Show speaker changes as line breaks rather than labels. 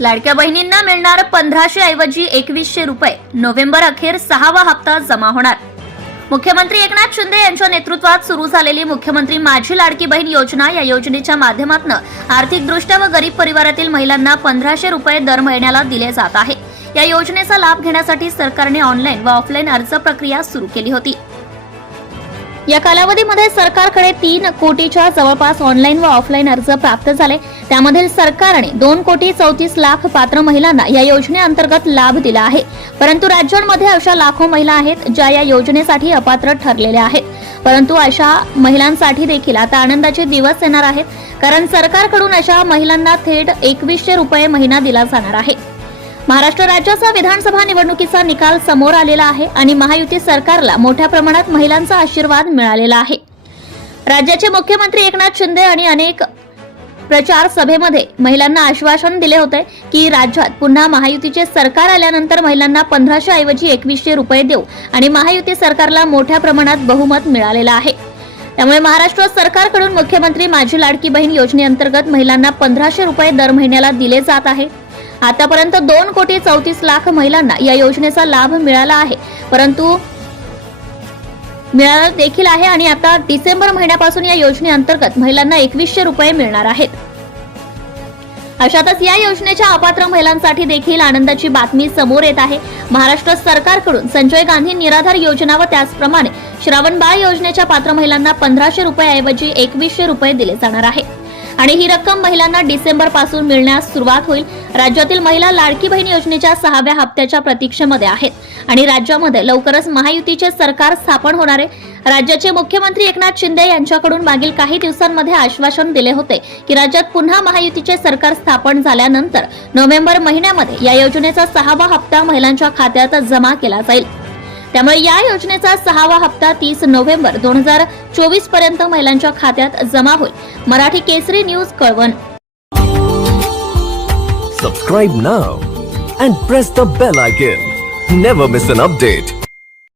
लाडक्या बहिणींना मिळणार पंधराशे ऐवजी एकवीसशे रुपये. नोव्हेंबर अखेर सहावा हप्ता जमा होणार. मुख्यमंत्री एकनाथ शिंदे यांच्या नेतृत्वात सुरू झालेली मुख्यमंत्री माझी लाडकी बहीण योजना या योजनेच्या माध्यमातून आर्थिकदृष्ट्या व गरीब परिवारातील महिलांना पंधराशे रुपये दर महिन्याला दिले जात आहे. या योजनेचा लाभ घेण्यासाठी सरकारने ऑनलाईन व ऑफलाईन अर्ज प्रक्रिया सुरू केली होती. या कालावधीमध्ये सरकारकडे तीन कोटीच्या जवळपास ऑनलाईन व ऑफलाईन अर्ज प्राप्त झाले. त्यामधील सरकारने दोन कोटी चौतीस लाख पात्र महिलांना या योजनेअंतर्गत लाभ दिला आहे. परंतु राज्यांमध्ये अशा लाखो महिला आहेत ज्या या योजनेसाठी अपात्र ठरलेल्या आहेत. परंतु अशा महिलांसाठी देखील आता आनंदाचे दिवस येणार आहेत. कारण सरकारकडून अशा महिलांना थेट एकवीसशे रुपये महिना दिला जाणार आहे. महाराष्ट्र राज्याचा विधानसभा निवडणुकीचा निकाल समोर आलेला आहे आणि महायुती सरकारला मोठ्या प्रमाणात महिलांचा आशीर्वाद मिळालेला आहे. राज्याचे मुख्यमंत्री एकनाथ शिंदे आणि अनेक प्रचार सभेमध्ये महिलांना आश्वासन दिले होते की राज्यात पुन्हा महायुतीचे सरकार आल्यानंतर महिलांना पंधराशे ऐवजी एकवीसशे रुपये देऊ आणि महायुती सरकारला मोठ्या प्रमाणात बहुमत मिळालेलं आहे. त्यामुळे महाराष्ट्र सरकारकडून मुख्यमंत्री माझी लाडकी बहीण योजनेअंतर्गत महिलांना पंधराशे रुपये दर महिन्याला दिले जात आहे. आतापर्यंत दोन कोटी चौतीस लाख महिलांना या योजनेचा लाभ मिळाला आहे. परंतु मिळाला देखील आहे आणि आता डिसेंबर महिन्यापासून या योजनेअंतर्गत महिलांना एकवीसशे रुपये मिळणार आहेत. अशातच या योजनेच्या अपात्र महिलांसाठी देखील आनंदाची बातमी समोर येत आहे. महाराष्ट्र सरकारकडून संजय गांधी निराधार योजना व त्याचप्रमाणे श्रावण बाळ योजनेच्या पात्र महिलांना पंधराशे रुपयाऐवजी एकवीसशे रुपये दिले जाणार आहे. आणि ही रक्कम महिलांना डिसेंबरपासून मिळण्यास सुरुवात होईल. राज्यातील महिला लाडकी बहीण योजनेच्या सहाव्या हप्त्याच्या प्रतीक्षेमध्ये आहेत. आणि राज्यामध्ये लवकरच महायुतीचे सरकार स्थापन होणार आहे. राज्याचे मुख्यमंत्री एकनाथ शिंदे यांच्याकडून मागील काही दिवसांमध्ये आश्वासन दिले होते की राज्यात पुन्हा महायुतीचे सरकार स्थापन झाल्यानंतर नोव्हेंबर महिन्यामध्ये या योजनेचा सहावा हप्ता महिलांच्या खात्यात जमा केला जाईल. त्यामुळे या योजनेचा सहावा हप्ता तीस नोव्हेंबर दोन हजार चोवीसपर्यंत महिलांच्या खात्यात जमा होईल. Marathi Kesari news Kalwan.
Subscribe now and press the bell icon never miss an update